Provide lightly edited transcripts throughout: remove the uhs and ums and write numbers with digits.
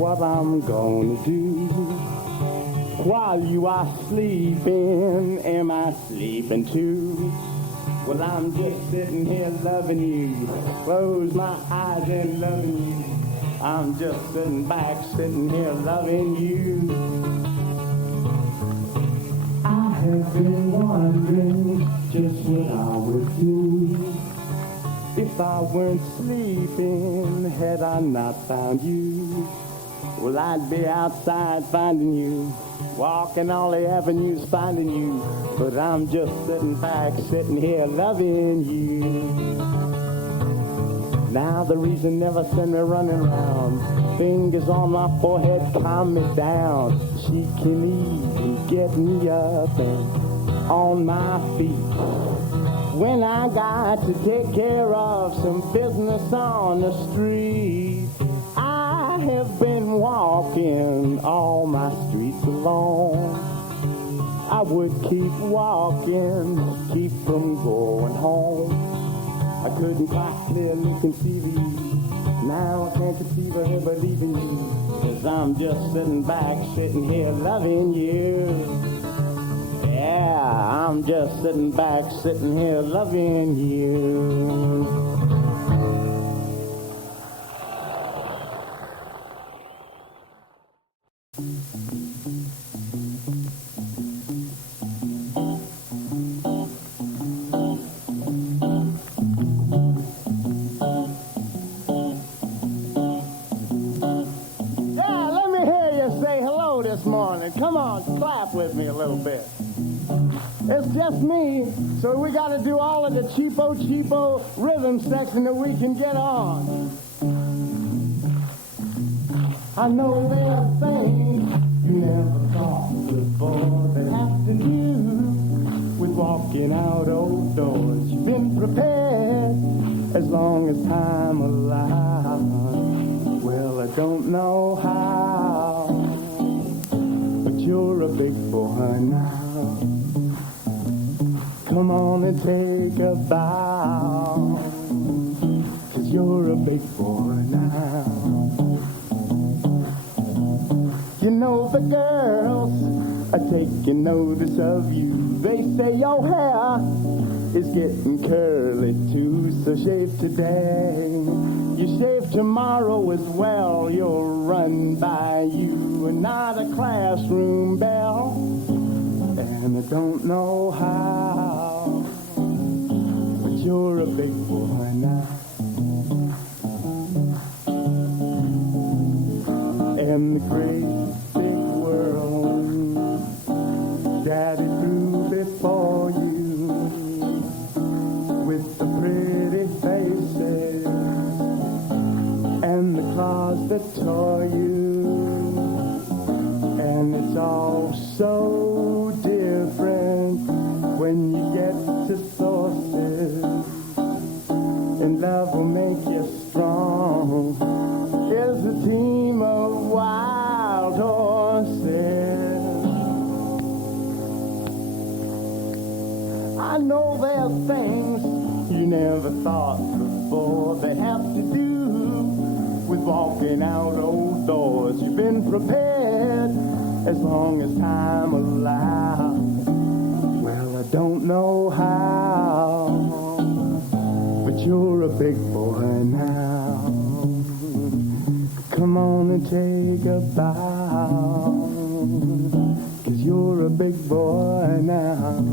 what I'm gonna do. While you are sleeping, am I sleeping too? Well, I'm just sitting here loving you. Close my eyes and loving you. I'm just sitting back, sitting here loving you. I have been wondering just what I would do if I weren't sleeping, had I not found you. Well, I'd be outside finding you, walking all the avenues finding you, but I'm just sitting back, sitting here loving you. Now the reason never send me running around, fingers on my forehead, calm me down. She can easy get me up and on my feet. When I got to take care of some business on the street, I have been walking all my streets alone. I would keep walking, keep from going home. I couldn't possibly look and see you. Now I can't conceive of ever leaving you, 'cause I'm just sitting back, sitting here loving you. Yeah, I'm just sitting back, sitting here loving you. Come on, clap with me a little bit. It's just me, so we got to do all of the cheapo rhythm section that we can get on. I know there are things you never thought before that have to do with walking out old doors. You've been prepared as long as time allows. Well, I don't know how, you're a big boy now. Come on and take a bow, 'cause you're a big boy now. You know the girls are taking notice of you. They say your hair is getting curly too, so shave today. You shave tomorrow as well, you'll run by you and not a classroom bell. And I don't know how, but you're a big boy now. And the great big world Daddy threw before you with the pretty faces and the claws that tore you, and it's all so different when you get to sources, and love will make you strong. Here's a team of wild horses. I know there's things you never thought before that have to do with walking out old doors. You've been prepared as long as time allows. Well, I don't know how, but you're a big boy now. Come on and take a bow, 'cause you're a big boy now.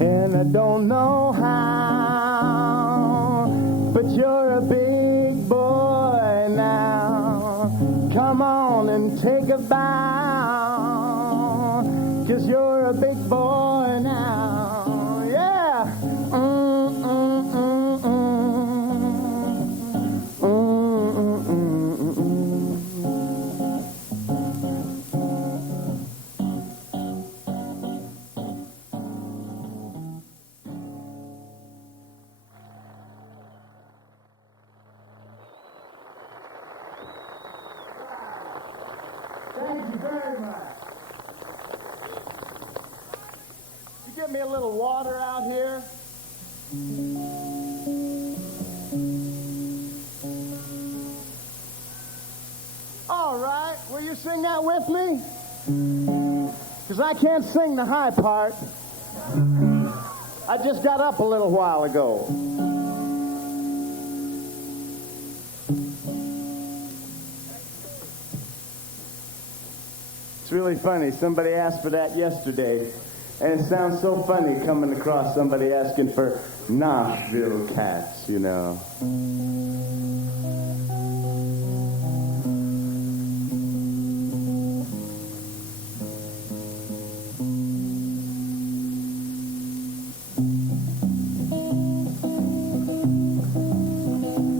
And I don't know how, but you're a big boy now. Come on and take a bow, 'cause you're a big boy now. Yeah. Thank you very much. You get me a little water out here? that with me? Because I can't sing the high part. I just got up a little while ago. It's really funny. Somebody asked for that yesterday. And it sounds so funny coming across somebody asking for Nashville Cats, you know.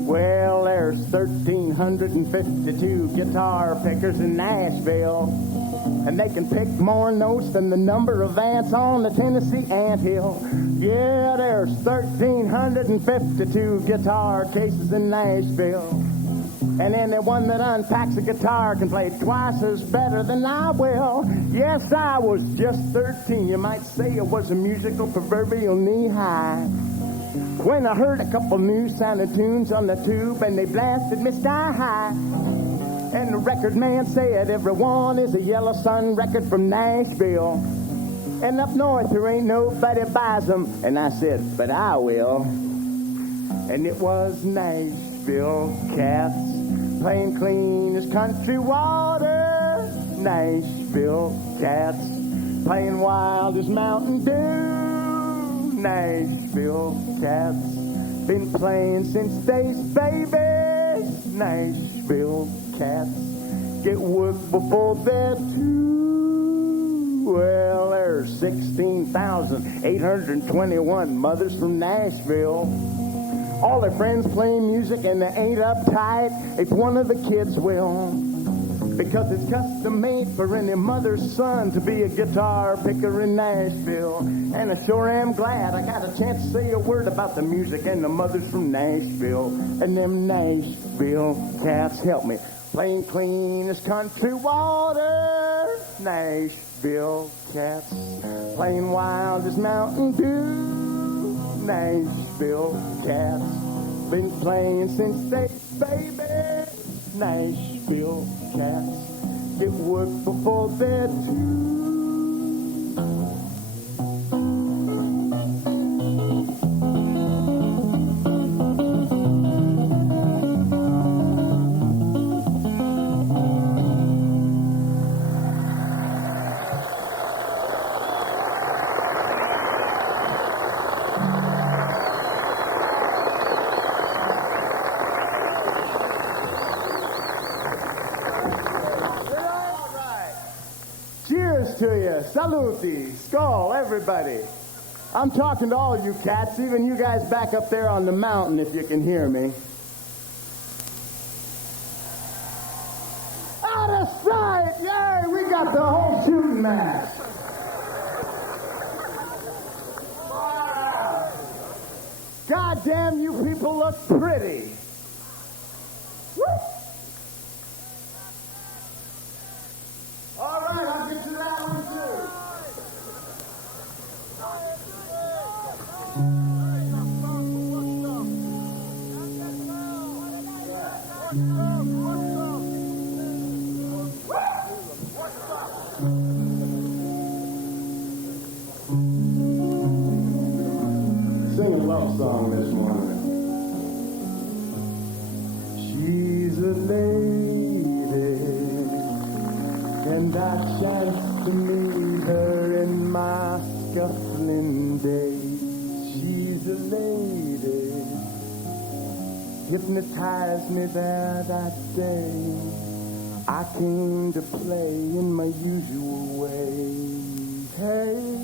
Well, there's 1,352 guitar pickers in Nashville. And they can pick more notes than the number of ants on the Tennessee anthill. Yeah, there's 1,352 guitar cases in Nashville. And anyone that unpacks a guitar can play twice as better than I will. Yes, I was just 13. You might say I was a musical proverbial knee-high. When I heard a couple new-sounding tunes on the tube and they blasted me sky-high. And the record man said, everyone is a Yellow Sun record from Nashville. And up north there ain't nobody buys them. And I said, but I will. And it was Nashville Cats playing clean as country water. Nashville Cats playing wild as Mountain Dew. Nashville Cats been playing since days, baby. Nashville Cats get work before they're two. Well, there's 16,821 mothers from Nashville. All their friends playing music and they ain't uptight if one of the kids will. Because it's custom made for any mother's son to be a guitar picker in Nashville. And I sure am glad I got a chance to say a word about the music and the mothers from Nashville. And them Nashville Cats help me. Playing clean as country water. Nashville Cats playing wild as Mountain Dew. Nashville Cats been playing since they, baby. Nashville Cats get work before they're two. To you. Saluti. Skull, everybody. I'm talking to all you cats, even you guys back up there on the mountain if you can hear me. Out of sight! Yay! We got the whole shooting match. God damn, you people look pretty. Woo! All right, I'll get to that one too. Sing a love song this morning. She's a lady, and I chanced to meet her in my scuffling days. She's a lady, hypnotized me there that day. I came to play in my usual way. Hey,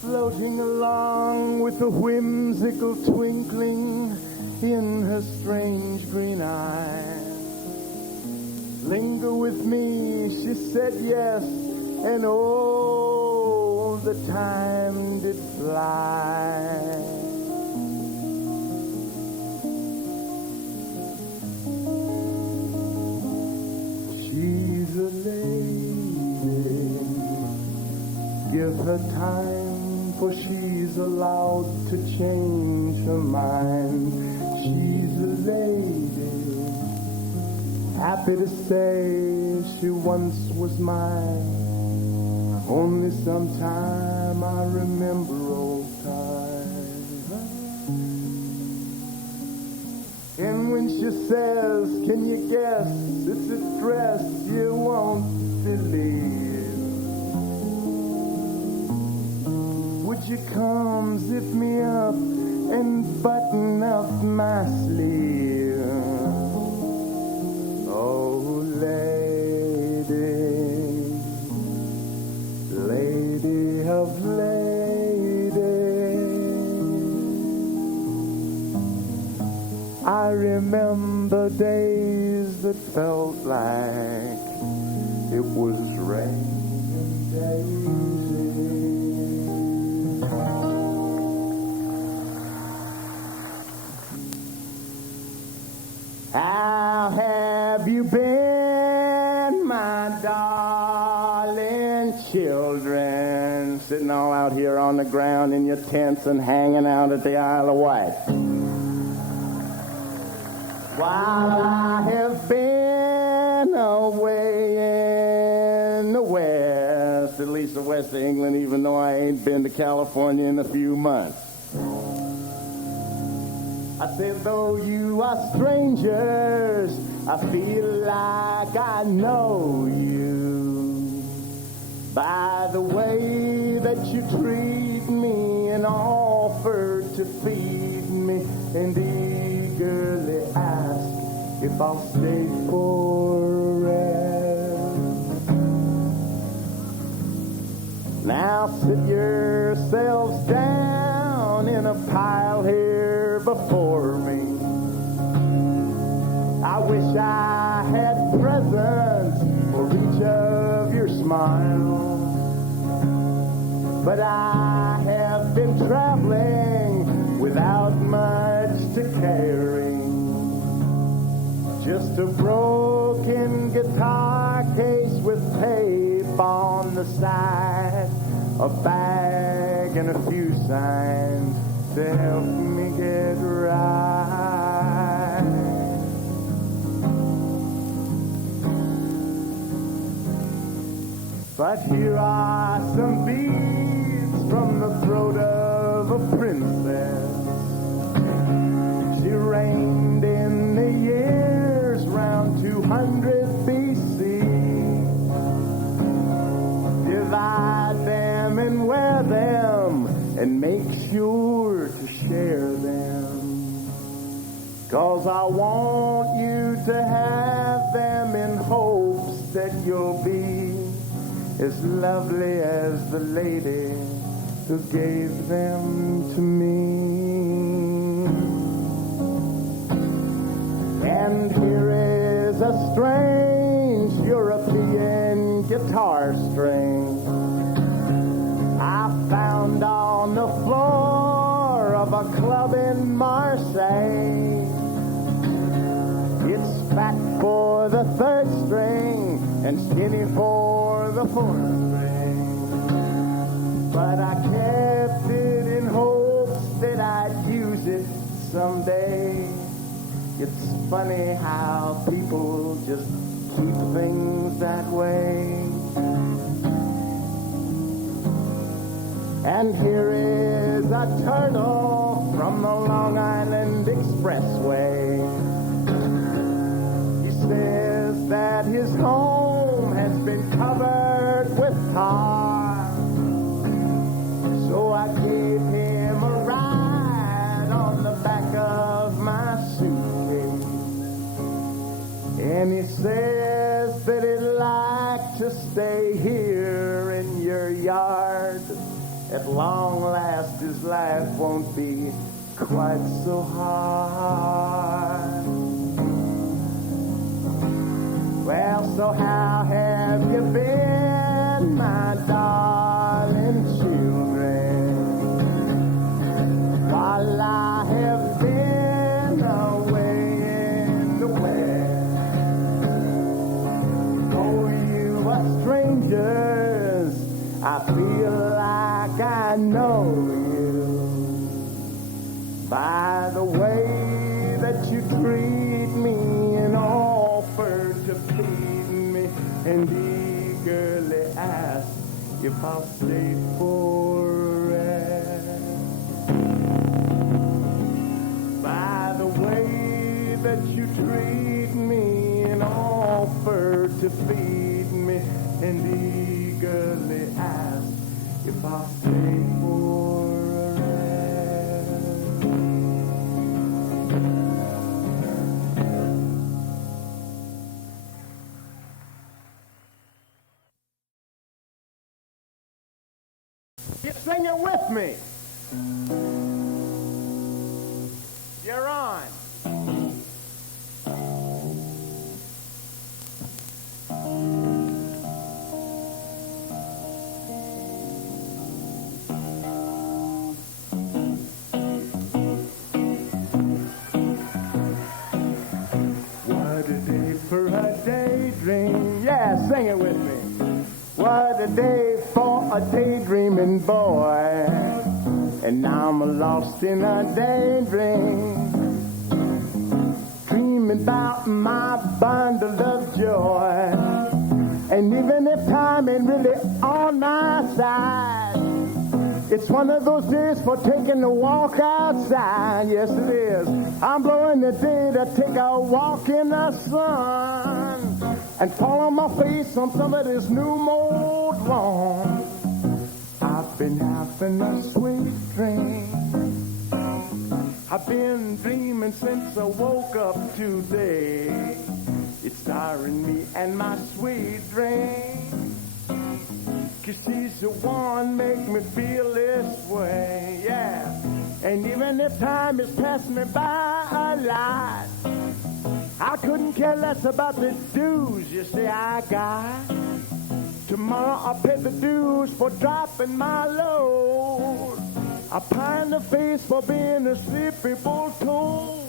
floating along with a whimsical twinkling in her strange green eyes. Linger with me, she said yes, and oh, the time did fly. She's a lady, give her time, for she's allowed to change her mind. She's a lady, Happy to say she once was mine. Only sometime I remember old times. And when she says, can you guess, it's a dress you won't believe. Would you come zip me up and button up my sleeve? Oh, lady, lady of ladies, I remember days that felt like it was raining daisies. How have you been, my darling children? Sitting all out here on the ground in your tents and hanging out at the Isle of Wight. While I have been away in the West, at least the West of England, even though I ain't been to California in a few months. I said, though you are strangers, I feel like I know you by the way that you treat me and offer to feed me and eagerly ask if I'll stay for a rest. Now sit yourselves down in a pile here before me. I wish I had presents for each of your smiles, but I have been traveling without much to carry. Just a broken guitar case with tape on the side, a bag and a few signs to help me get right. But here are some beads from the throat of a princess. She reigned in the years round 200 BC. Divide them and wear them and make sure to share them, 'cause I want you to have them in hopes that you'll be as lovely as the lady who gave them to me. And here is a strange European guitar string I found on the floor of a club in Marseille. It's fat for the third string and skinny for the fourth string. But I kept it in hopes that I'd use it someday. It's funny how people just keep things that way. And here is a turtle from the Long Island Expressway. He says that his home has been covered with tar. So I gave him a ride on the back of my suitcase. And he says that he'd like to stay here in your yard. At long last, his life won't be quite so hard. Well, so how have you been, my darling children? While I have been away in the West, oh, you are strangers, I feel like I know you by the way that you treat me and offer and eagerly ask if I'll stay for a rest. By the way that you treat me and offer to feed me and eagerly ask if I'll stay for a rest. You sing it with me. You're on. What a day for a daydream. Yeah, sing it with me. What a day for a daydreaming boy. And now I'm lost in a daydream, dreaming about my bundle of joy. And even if time ain't really on my side, it's one of those days for taking a walk outside. Yes, it is. I'm blowing the day to take a walk in the sun and fall on my face on some of this new mold lawn. I've been having a sweet dream. I've been dreaming since I woke up today. It's tiring me and my sweet dream, 'cause she's the one make me feel this way, yeah. And even if time has passed me by a lot, I couldn't care less about the dues you say I got. Tomorrow I'll pay the dues for dropping my load. I pine the face for being a sleepy bull toad.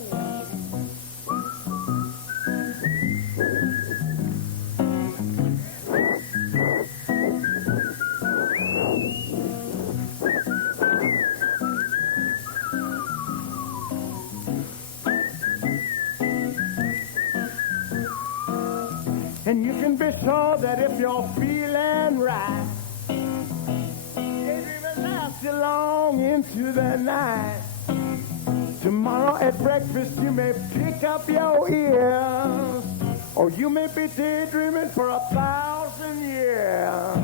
And you can be sure that if you're feeling right, daydream will last you long into the night. Tomorrow at breakfast you may pick up your ears, or you may be daydreaming for 1,000 years.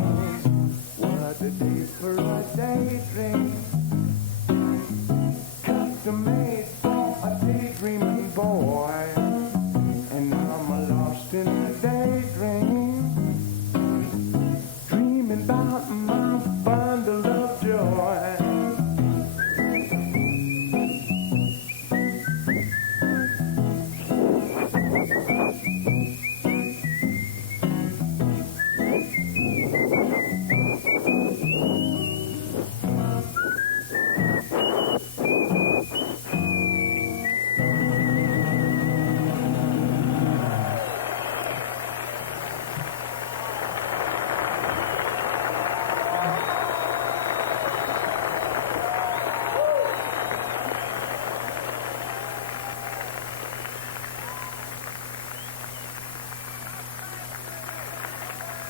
What a day for a daydream, custom made for a daydreaming boy. And I'm lost in a daydream, dreaming about my bundle of joy.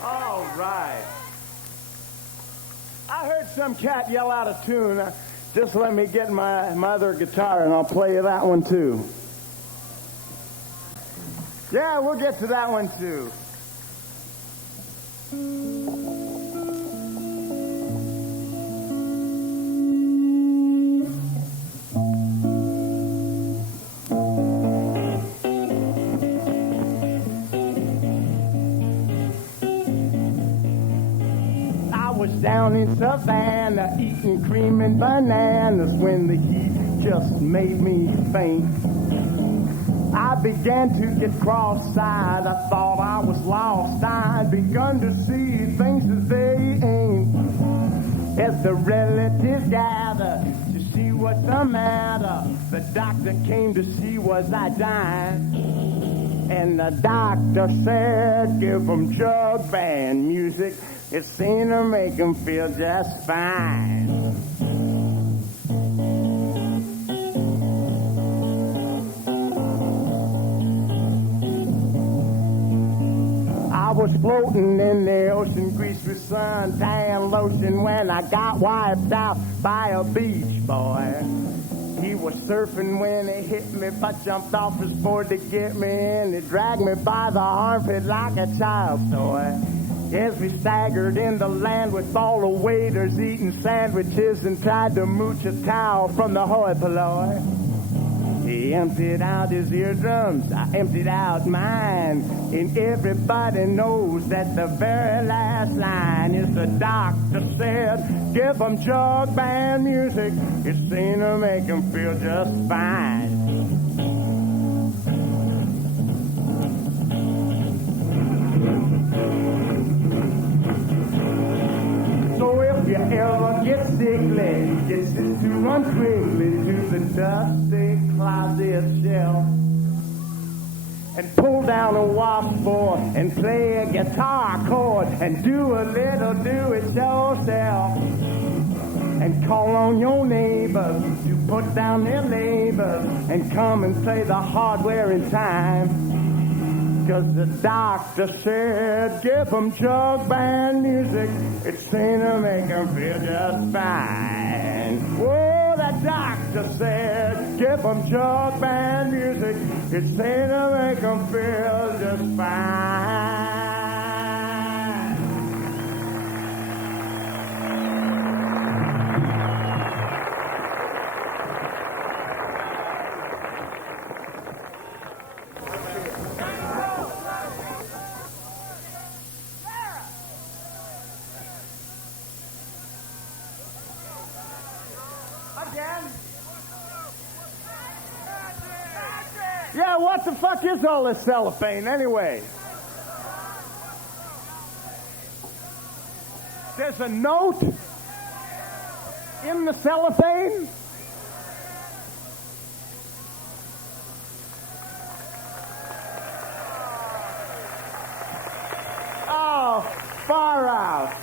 All right. I heard some cat yell out of tune. Just let me get my other guitar and I'll play you that one too. Yeah, we'll get to that one too. Down in Savannah, eating cream and bananas when the heat just made me faint. I began to get cross-eyed. I thought I was lost. I'd begun to see things as they ain't. As the relatives gathered to see what's the matter, the doctor came to see was I dying. And the doctor said, give 'em Jug Band music. It's seen to make 'em feel just fine. I was floating in the ocean, greased with suntan lotion when I got wiped out by a beach boy. He was surfing when he hit me, but jumped off his board to get me in. He dragged me by the armpit like a child's toy. As we staggered in the land with all the waiters eating sandwiches and tried to mooch a towel from the hoi polloi. He emptied out his eardrums, I emptied out mine. And everybody knows that the very last line is the doctor said, give 'em jug band music, it's seen to make 'em feel just fine. So if you ever get sickly, get sent to run quickly to the dusty closet shelf and pull down a washboard and play a guitar chord and do a little do-it-yourself and call on your neighbors to put down their labors and come and play the hardware in time. 'Cause the doctor said, give 'em jug band music, it's seen to make 'em feel just fine. Oh, the doctor said, give 'em jug band music, it's seen to make 'em feel just fine. Yeah, what the fuck is all this cellophane anyway? There's a note in the cellophane? Oh, far out.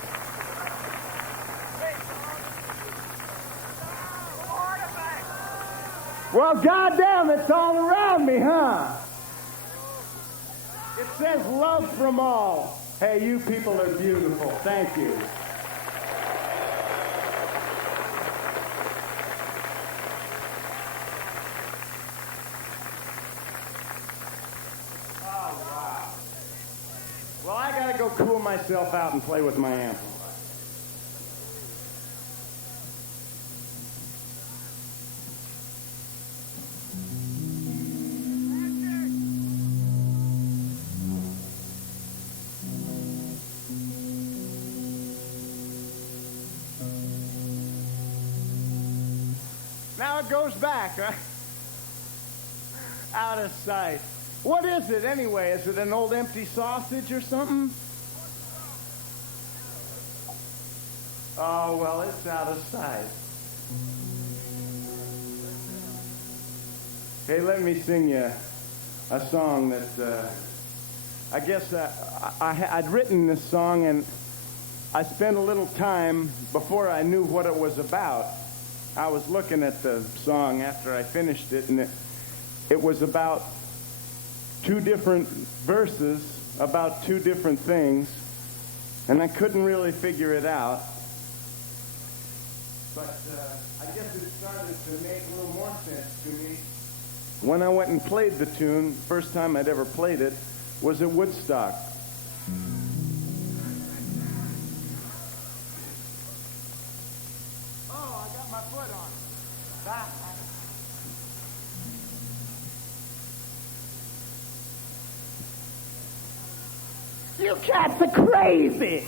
Well, goddamn, it's all around me, huh? It says love from all. Hey, you people are beautiful. Thank you. Oh, wow. Well, I gotta go cool myself out and play with my amplifier. Now it goes back, right? Out of sight. What is it anyway? Is it an old empty sausage or something? Oh, well, it's out of sight. Hey, let me sing you a song that I guess I'd written this song, and I spent a little time before I knew what it was about. I was looking at the song after I finished it, and it was about two different verses, about two different things, and I couldn't really figure it out. But I guess it started to make a little more sense to me when I went and played the tune. First time I'd ever played it was at Woodstock. You cats are crazy!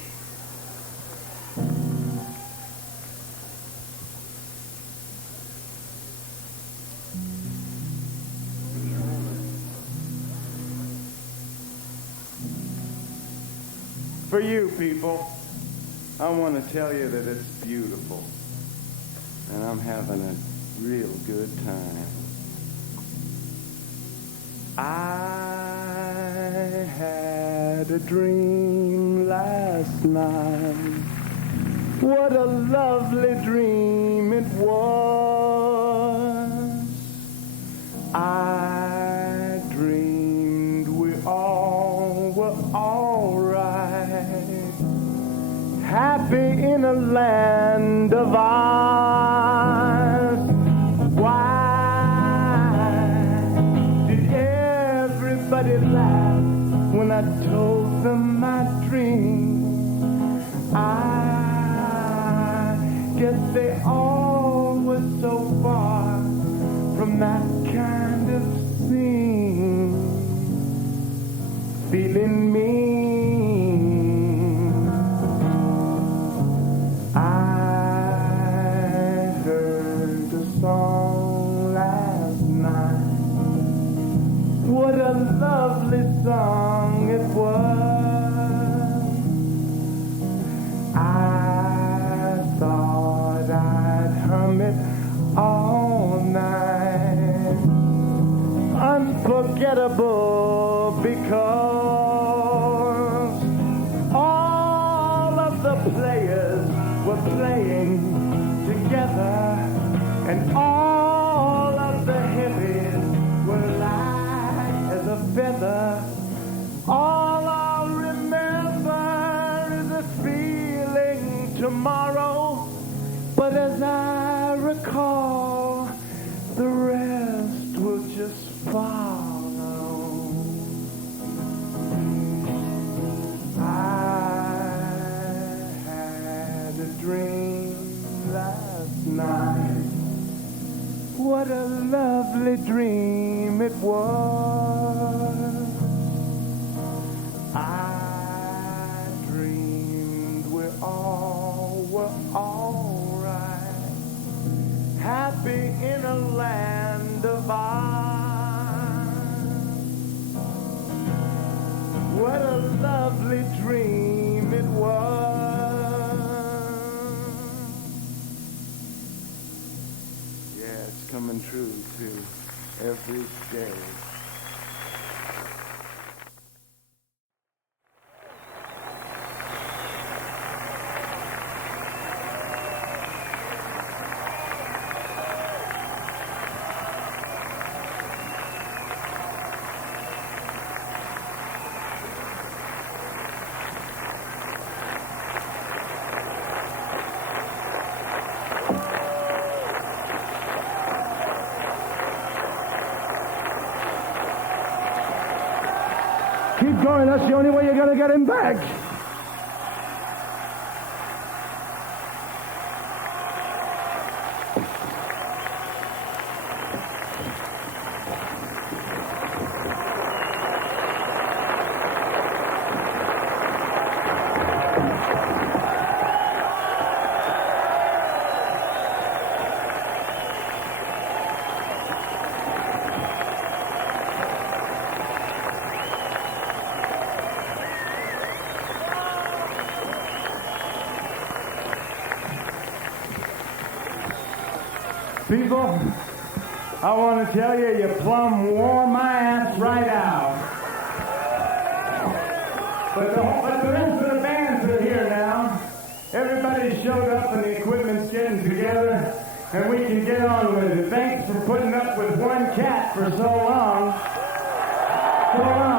For you people, I want to tell you that it's beautiful. And I'm having a real good time. I had a dream last night. What a lovely dream it was. I dreamed we all were alright. in a land of ours. Why did everybody laugh when I told them my dream? I guess they all were so far from that kind of scene. Feeling mean. I heard the song last night. What a lovely song it was. I thought I'd hum it all night. Unforgettable because all of the players were playing together, and all of the hippies were light as a feather. All I'll remember is a feeling tomorrow, but as I recall, the rest will just follow. I had a dream last night. What a lovely dream it was. I dreamed we all were alright, happy in a land of ours. What a lovely dream it was. Yeah, it's coming true too, every day. Keep going, that's the only way you're gonna get him back. People, I want to tell you, you plumb wore my ass right out. But the rest of the bands are here now. Everybody showed up and the equipment's getting together, and we can get on with it. Thanks for putting up with one cat for so long. So long.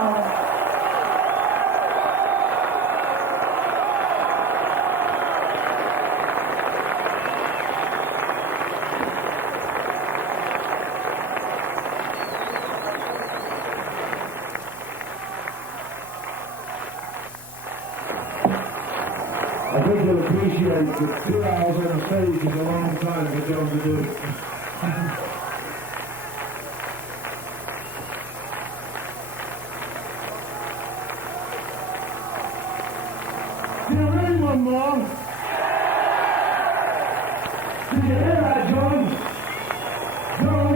I think you'll appreciate that 2 hours on the stage is a long time for John to do it. You ready one more? Did you hear that, John? John?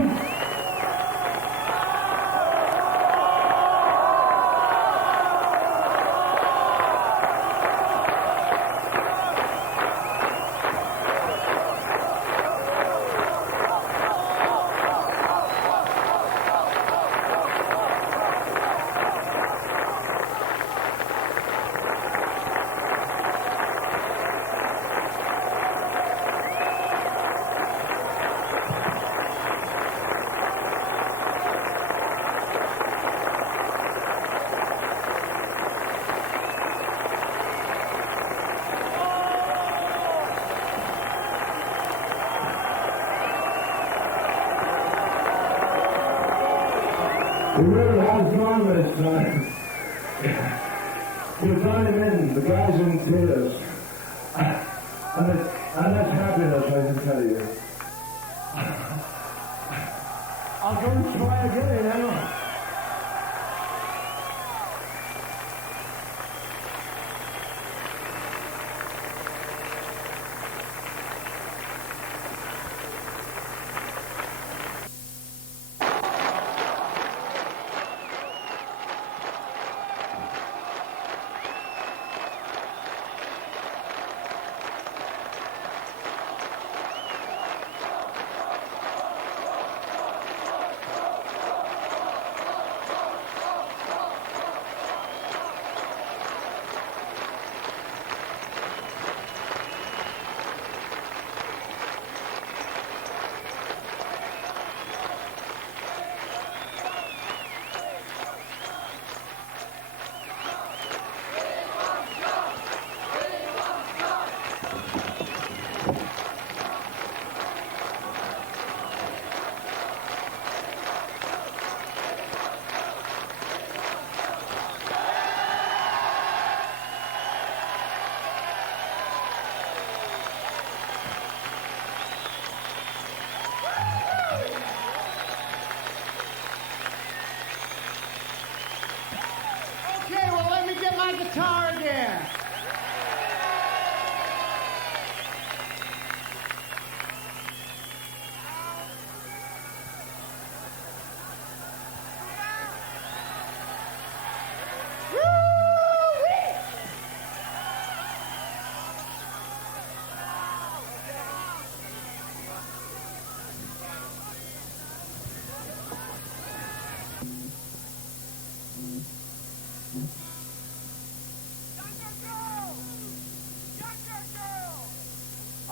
We really have fun this time. You're joining in, the guys in tears. And that's happiness, I can tell you. I'll go and try again, Emma. My guitar again.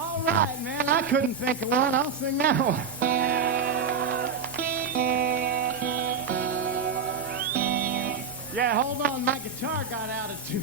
All right, man, I couldn't think of one. I'll sing that one. Yeah, hold on, my guitar got out of tune.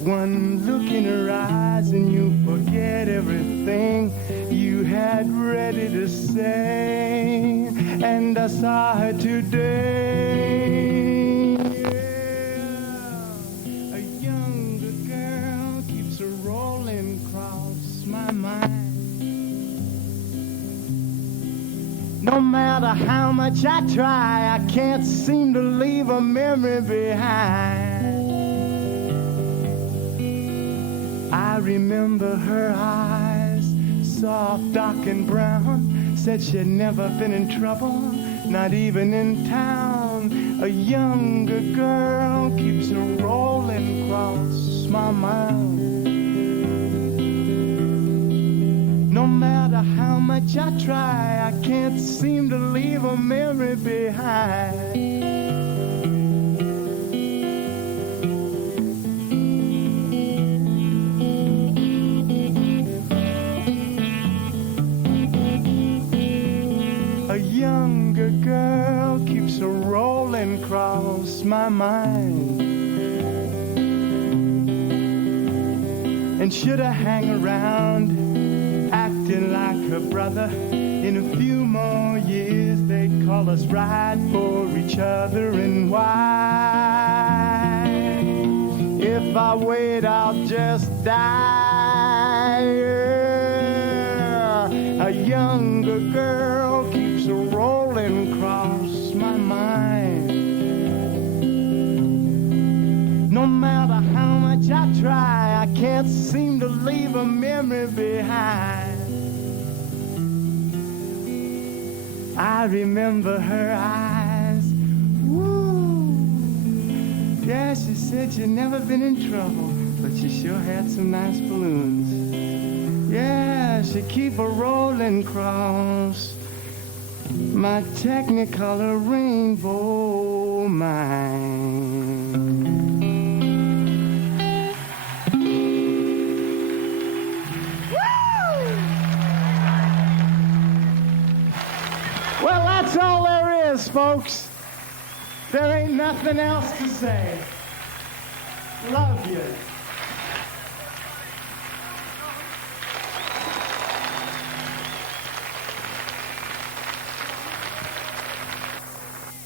One look in her eyes and you forget everything you had ready to say. And I saw her today. Yeah. A younger girl keeps a rolling across my mind. No matter how much I try, I can't seem to leave a memory behind. I remember her eyes, soft, dark, and brown. Said she'd never been in trouble, not even in town. A younger girl keeps a rolling across my mind. No matter how much I try, I can't seem to leave a memory behind. A younger girl keeps a rolling across my mind. And should I hang around acting like her brother, in a few more years they'd call us right for each other. And why? If I wait, I'll just die. Yeah. A younger girl keeps a rolling across my mind. No matter how much I try, I can't seem to leave a memory behind. I remember her eyes. Woo! Yeah, she said she'd never been in trouble, but she sure had some nice balloons. Yeah, she'd keep a rolling across my Technicolor rainbow mind. Well, that's all there is, folks. There ain't nothing else to say. Love you.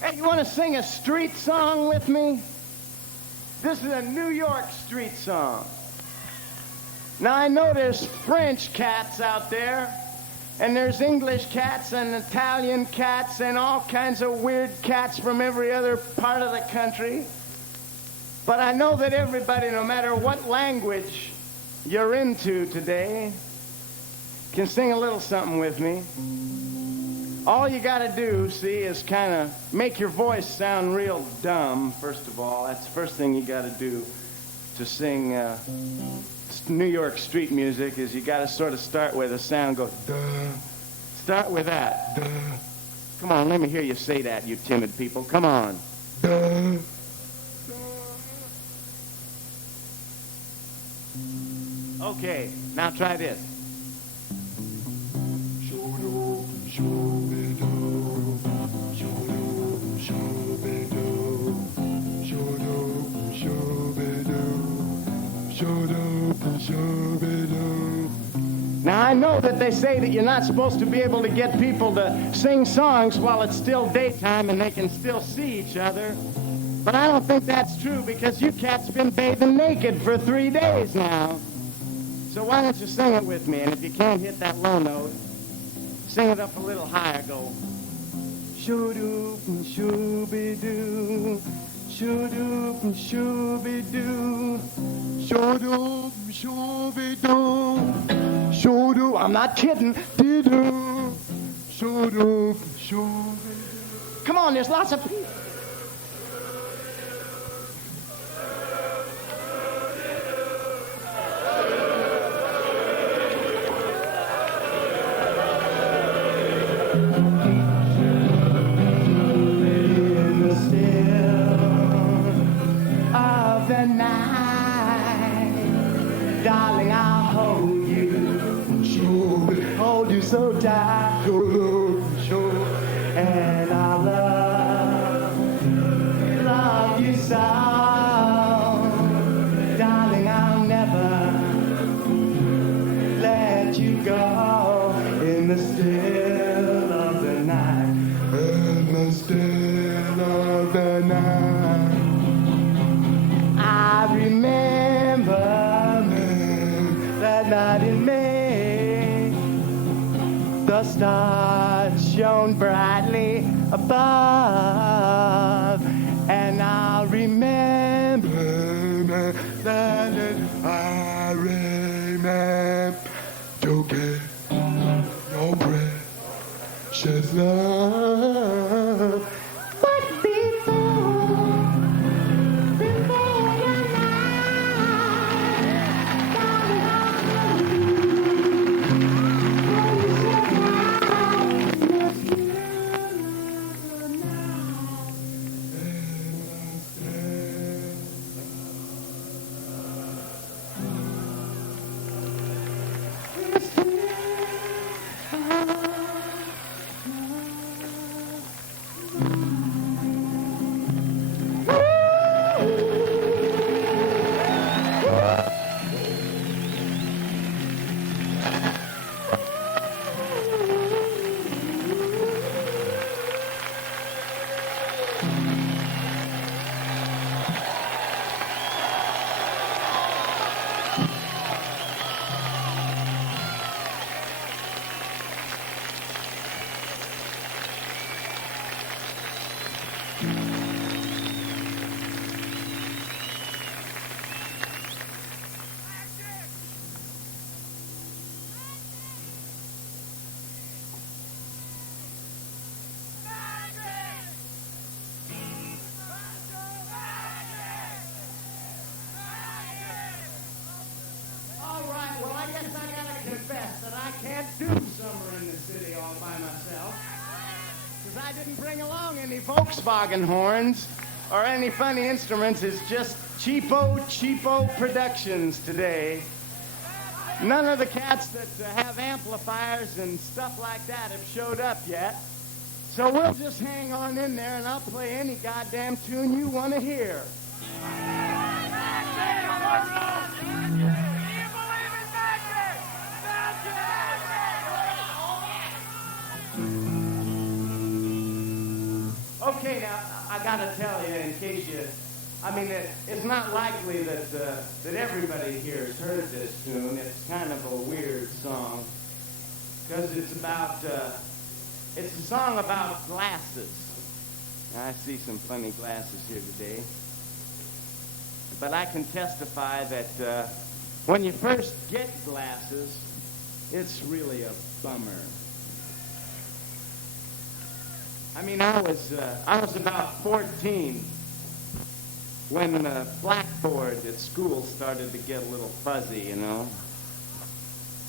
Hey, you want to sing a street song with me? This is a New York street song. Now, I know there's French cats out there, and there's English cats and Italian cats and all kinds of weird cats from every other part of the country. But I know that everybody, no matter what language you're into today, can sing a little something with me. All you got to do, see, is kind of make your voice sound real dumb, first of all. That's the first thing you got to do to sing New York street music, is you got to sort of start where the sound goes, duh. Start with that, duh. Come on, let me hear you say that, you timid people. Come on. Duh. Okay, now try this. Now, I know that they say that you're not supposed to be able to get people to sing songs while it's still daytime and they can still see each other. But I don't think that's true, because you cats been bathing naked for 3 days now. So why don't you sing it with me? And if you can't hit that low note, sing it up a little higher. Go. Shoo-doop and shoo-be-doo. Shoo-doop and shoo-be-doo. Shoo-doop and shoo-be-doo. Shoo-doo. I'm not kidding. Dee-doo. Shoo-doop and shoo-be-doo. Come on, there's lots of people. Darling, I'll hold you, hold you so tight, and I'll love you so. Darling, I'll never let you go in the still of the night, in the still of the night. I remember that night in May, the stars shone brightly above, and I'll remember that I remember to get your precious love. But before the confess that I can't do summer in the city all by myself. because I didn't bring along any Volkswagen horns or any funny instruments. It's just cheapo productions today. None of the cats that have amplifiers and stuff like that have showed up yet. So we'll just hang on in there and I'll play any goddamn tune you want to hear. Okay, now, I gotta tell you, in case you... I mean, it's not likely that everybody here has heard this tune. It's kind of a weird song. Because it's about... it's a song about glasses. I see some funny glasses here today. But I can testify that when you first get glasses, it's really a bummer. I mean, I was about 14 when the blackboard at school started to get a little fuzzy, you know.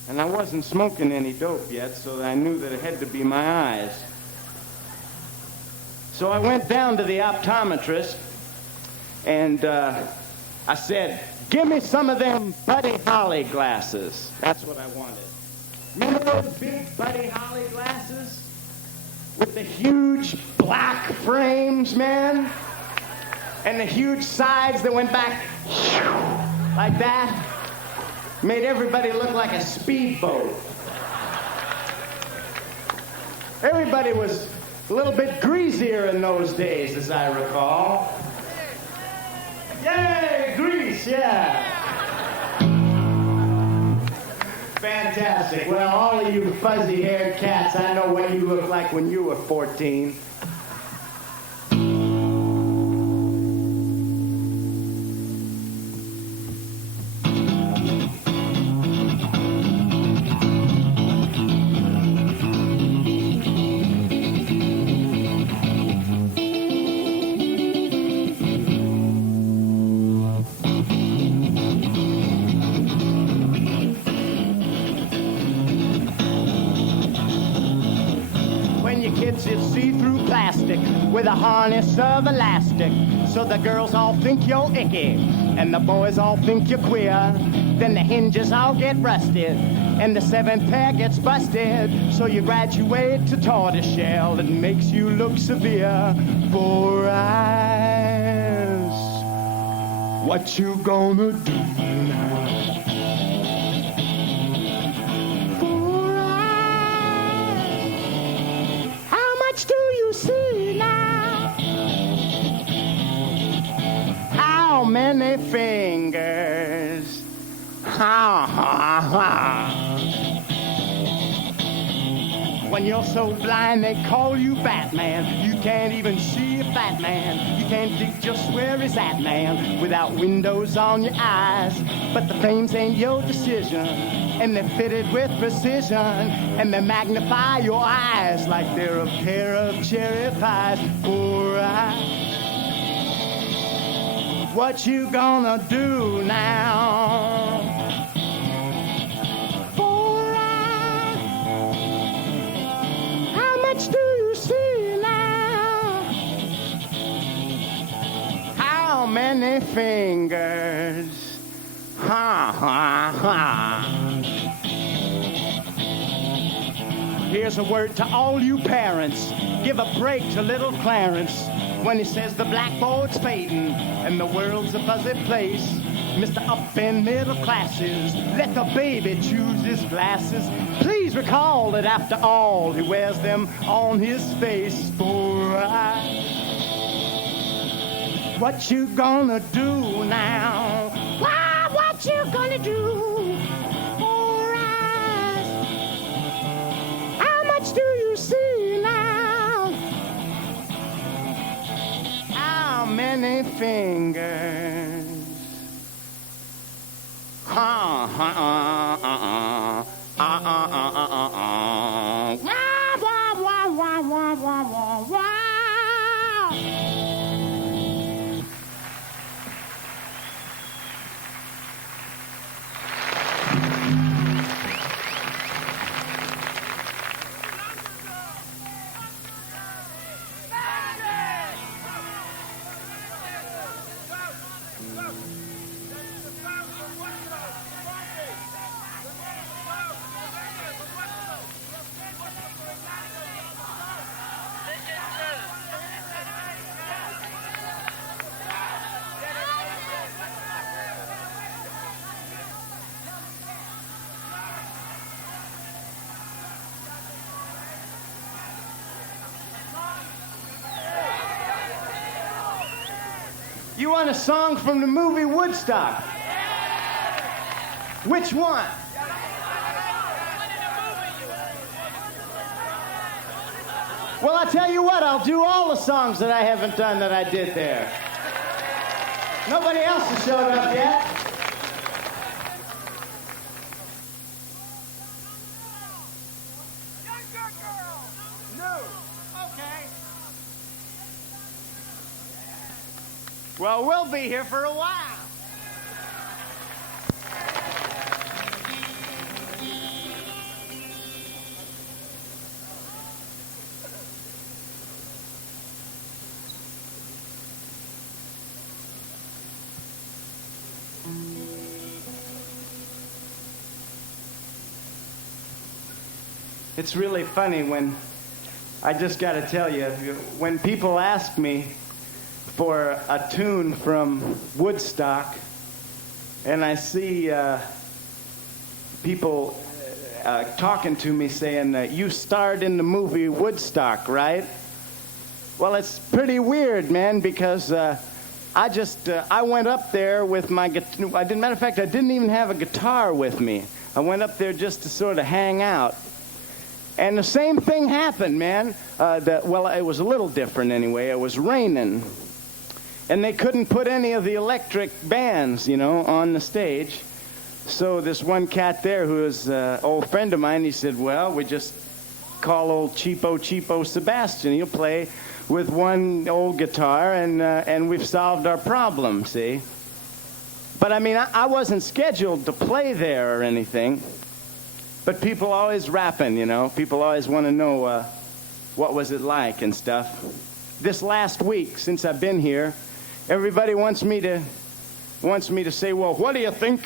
And I wasn't smoking any dope yet, so I knew that it had to be my eyes. So I went down to the optometrist, and I said, "Give me some of them Buddy Holly glasses." That's what I wanted. Remember those big Buddy Holly glasses? With the huge black frames, man? And the huge sides that went back like that? Made everybody look like a speedboat. Everybody was a little bit greasier in those days, as I recall. Yay, grease, yeah. Fantastic. Well, all of you fuzzy-haired cats, I know what you look like when you were 14. It's see-through plastic with a harness of elastic. So the girls all think you're icky, and the boys all think you're queer. Then the hinges all get rusted, and the seventh pair gets busted. So you graduate to tortoiseshell. It makes you look severe. 4 eyes, what you gonna do now? Do you see now? How many fingers? Ha ha ha. When you're so blind they call you Batman. You can't even see a fat man. You can't think just where he's at, man, without windows on your eyes. But the frames ain't your decision, and they're fitted with precision, and they magnify your eyes like they're a pair of cherry pies. 4 eyes, what you gonna do now? 4 eyes, how much do you see now? How many fingers? Ha ha ha. Here's a word to all you parents. Give a break to little Clarence when he says the blackboard's fading and the world's a fuzzy place. Mr. Up and middle classes, let the baby choose his glasses. Please recall that after all, he wears them on his face. 4 eyes, what you gonna do now? Why, what you gonna do? 4 eyes, how much do you see now? How many fingers? Ha ha wah wah wah wah wah wah wah wah. You want a song from the movie Woodstock? Which one? Well, I'll tell you what, I'll do all the songs that I haven't done that I did there. Nobody else has showed up yet. Younger girl. No. Okay. Well, we'll be here for a while. It's really funny when, I just got to tell you, when people ask me for a tune from Woodstock, and I see people talking to me saying, you starred in the movie Woodstock, right? Well, it's pretty weird, man, because I went up there with my guitar. Matter of fact, I didn't even have a guitar with me. I went up there just to sort of hang out. And the same thing happened, man. Well, it was a little different anyway. It was raining. And they couldn't put any of the electric bands, on the stage. So this one cat there, who is an old friend of mine, he said, well, we just call old cheapo Sebastian. He'll play with one old guitar, and we've solved our problem, see? But, I mean, I wasn't scheduled to play there or anything. But people always rapping, People always want to know what was it like and stuff. This last week, since I've been here, everybody wants me to say, well, what do you think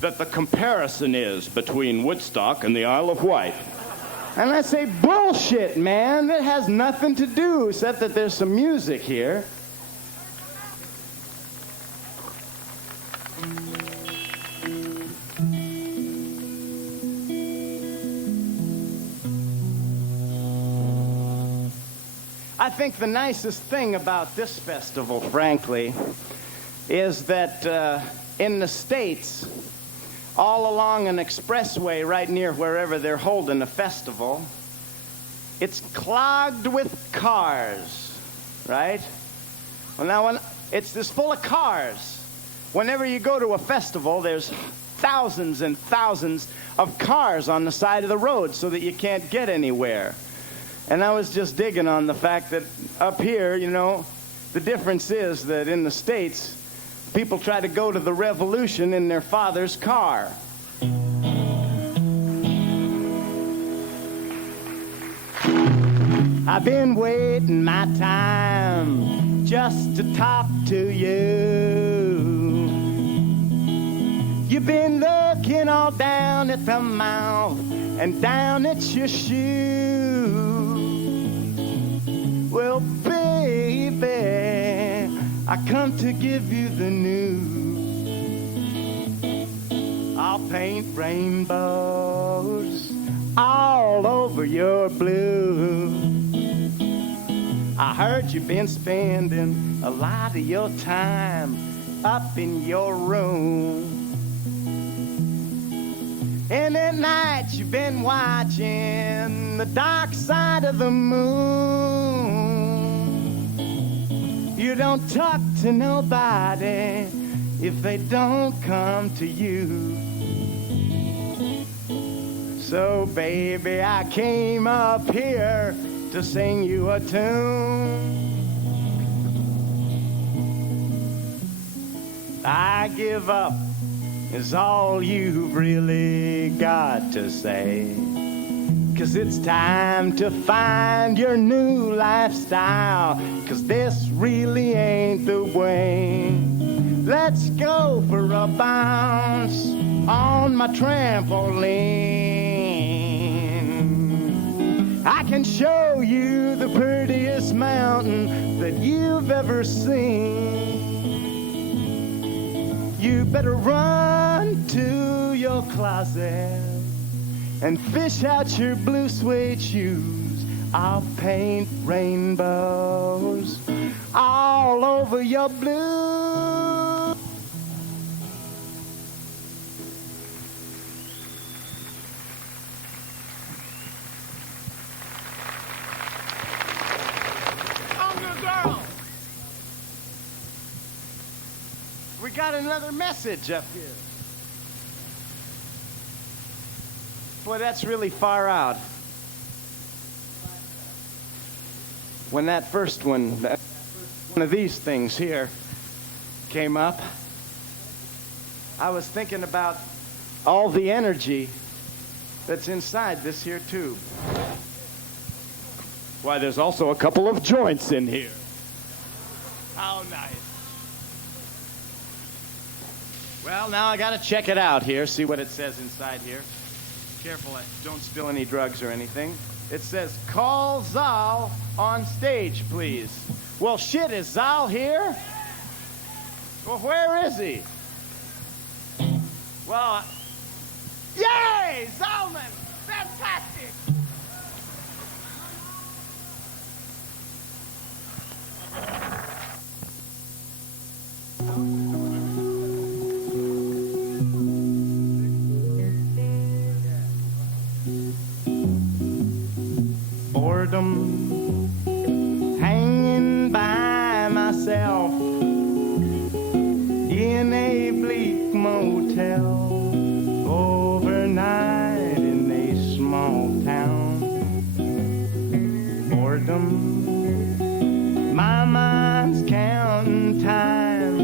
that the comparison is between Woodstock and the Isle of Wight? And I say, bullshit, man. It has nothing to do except that there's some music here. I think the nicest thing about this festival, frankly, is that in the States, all along an expressway right near wherever they're holding a festival, it's clogged with cars, right? Well, now, it's this full of cars. Whenever you go to a festival, there's thousands and thousands of cars on the side of the road so that you can't get anywhere. And I was just digging on the fact that up here, the difference is that in the States, people try to go to the revolution in their father's car. I've been waiting my time just to talk to you. You've been looking all down at the mouth and down at your shoe. Well, baby, I come to give you the news. I'll paint rainbows all over your blue. I heard you've been spending a lot of your time up in your room. And at night you've been watching the dark side of the moon. You don't talk to nobody if they don't come to you. So baby, I came up here to sing you a tune. I give up is all you've really got to say. 'Cause it's time to find your new lifestyle. 'Cause this really ain't the way. Let's go for a bounce on my trampoline. I can show you the prettiest mountain that you've ever seen. You better run to your closet and fish out your blue suede shoes. I'll paint rainbows all over your blue. we got another message up here. Boy, that's really far out. When that first one of these things here came up, I was thinking about all the energy that's inside this here tube. Why, there's also a couple of joints in here. How nice. Well, now I gotta check it out here, see what it says inside here. Careful, don't spill any drugs or anything. It says, call Zal on stage, please. Well, shit, is Zal here? Well, where is he? Well, yay! Zalman! Fantastic! Boredom, hanging by myself in a bleak motel overnight in a small town. Boredom, my mind's counting time.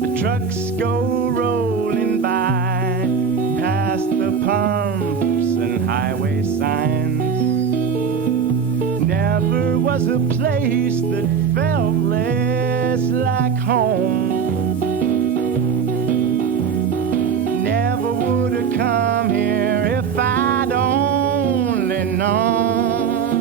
The trucks go rolling by past the pumps and highway signs. Never was a place that felt less like home. Never would have come here if I'd only known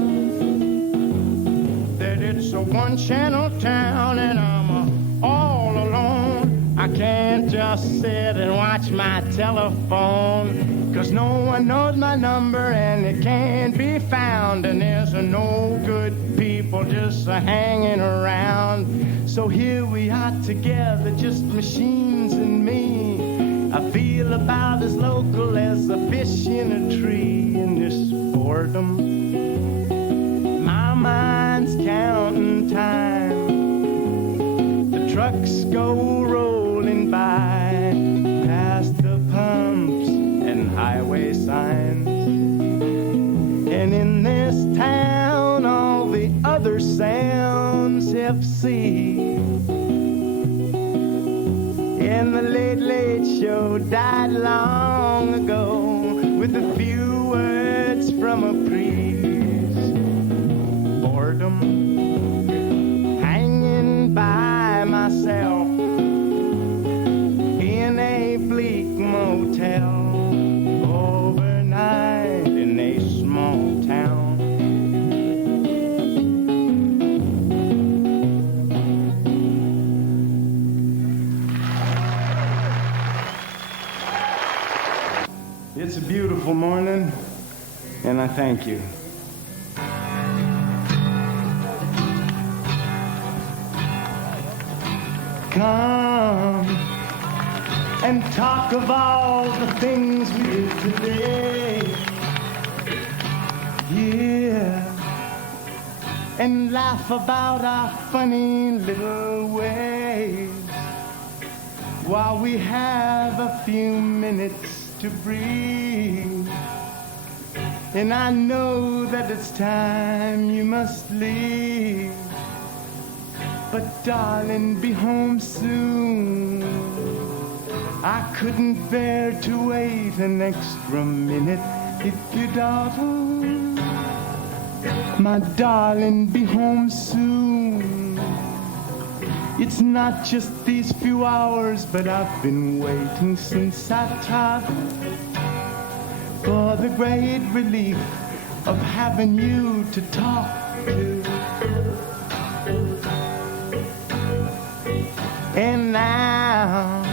that it's a one-channel town and I'm all alone. I can't just sit and watch my telephone, 'cause no one knows my number and it can't be found. And there's no good people just hanging around. So here we are together, just machines and me. I feel about as local as a fish in a tree in this boredom. My mind's counting time. The trucks go rolling by past the pumps and highway signs. And in this town all the other sounds have ceased. And the late, late show died long ago with a few words from a priest. Boredom, hanging by myself in a bleak motel overnight in a small town. It's a beautiful morning, and I thank you. Come and talk of all the things we did today. Yeah, and laugh about our funny little ways while we have a few minutes to breathe. And I know that it's time you must leave, but darling, be home soon. I couldn't bear to wait an extra minute if you darling. My darling, be home soon. It's not just these few hours, but I've been waiting since I taught for the great relief of having you to talk to. And now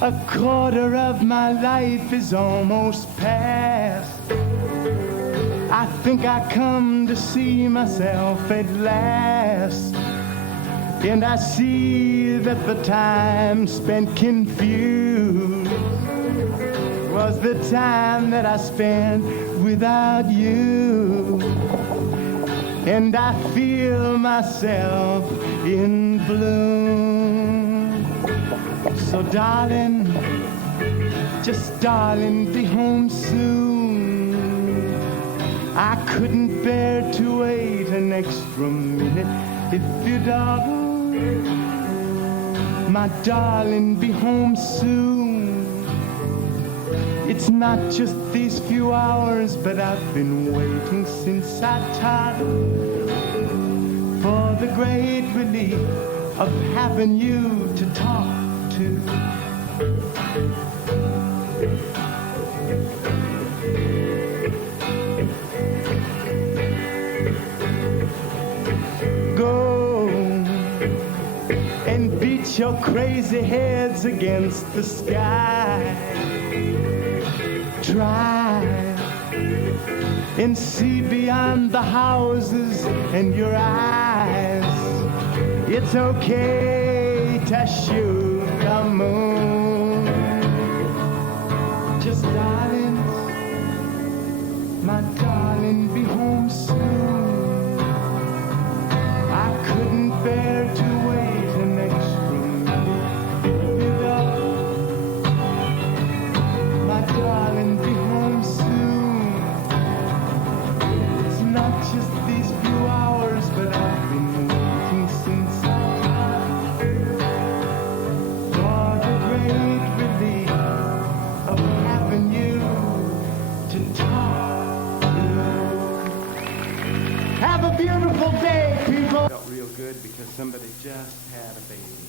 a quarter of my life is almost past. I think I come to see myself at last. And I see that the time spent confused was the time that I spent without you. And I feel myself in bloom. So darling, just darling, be home soon. I couldn't bear to wait an extra minute. If you darling, my darling, be home soon. It's not just these few hours, but I've been waiting since I toddled for the great relief of having you to talk to. Go and beat your crazy heads against the sky. Try and see beyond the houses and your eyes. It's okay to shoot the moon. Just darling, my darling, be home soon. I couldn't bear to wait an extra minute. You know, my darling, be home soon. It's not just these few hours, but I've been waiting since I for the great relief of having you to talk to. Have a beautiful day, people. Felt real good because somebody just had a baby.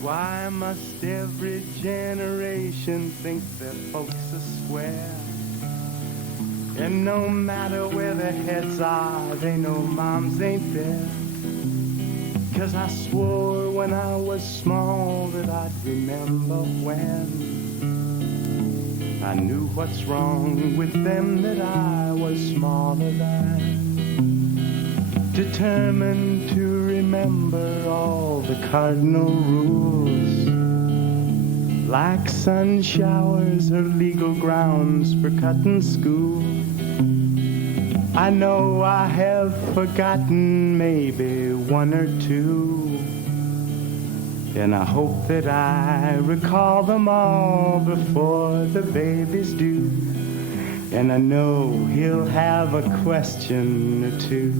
Why must every generation think their folks are square? And no matter where their heads are, they know moms ain't there. 'Cause I swore when I was small that I'd remember when I knew what's wrong with them that I was smaller than. Determined to remember all the cardinal rules, like sun showers are legal grounds for cutting school. I know I have forgotten maybe one or two, and I hope that I recall them all before the babies do. And I know he'll have a question or two.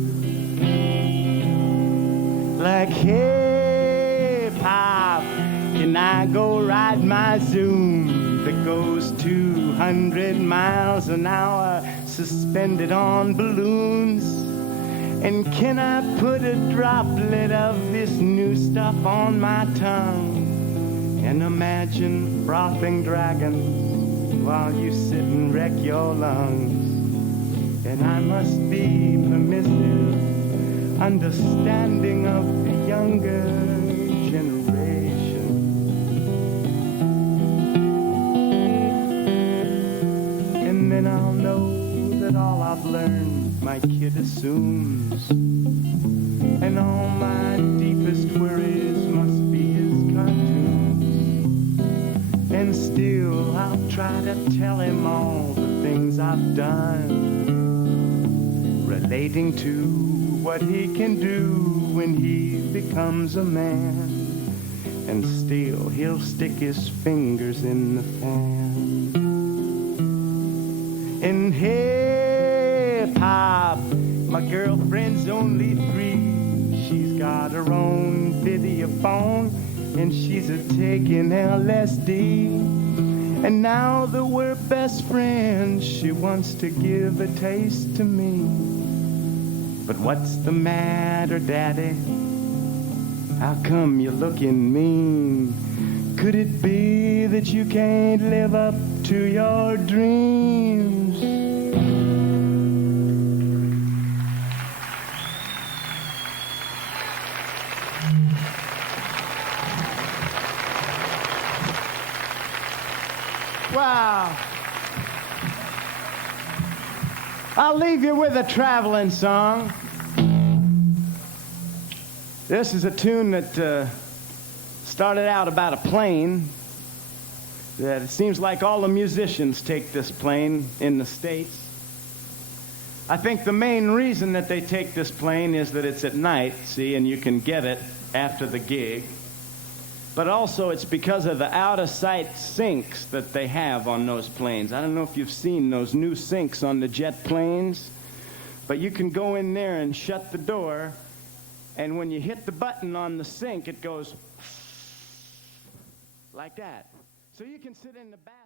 Like, hey, Pop, can I go ride my Zoom that goes 200 miles an hour suspended on balloons? And can I put a droplet of this new stuff on my tongue and imagine frothing dragons while you sit and wreck your lungs? And I must be permissive, understanding of the younger generation. And then I'll know that all I've learned my kid assumes, and all my deepest worries must be his cartoons. And still I'll try to tell him all the things I've done relating to what he can do when he becomes a man. And still he'll stick his fingers in the fan. And hey, Pop, my girlfriend's only 3. She's got her own video phone, and she's a-taking LSD. And now that we're best friends, she wants to give a taste to me. But what's the matter, Daddy? How come you're looking mean? Could it be that you can't live up to your dreams? Wow. I'll leave you with a traveling song. This is a tune that started out about a plane. That it seems like all the musicians take this plane in the States. I think the main reason that they take this plane is that it's at night, see, and you can get it after the gig. But also it's because of the out-of-sight sinks that they have on those planes. I don't know if you've seen those new sinks on the jet planes, but you can go in there and shut the door, and when you hit the button on the sink, it goes like that. So you can sit in the back.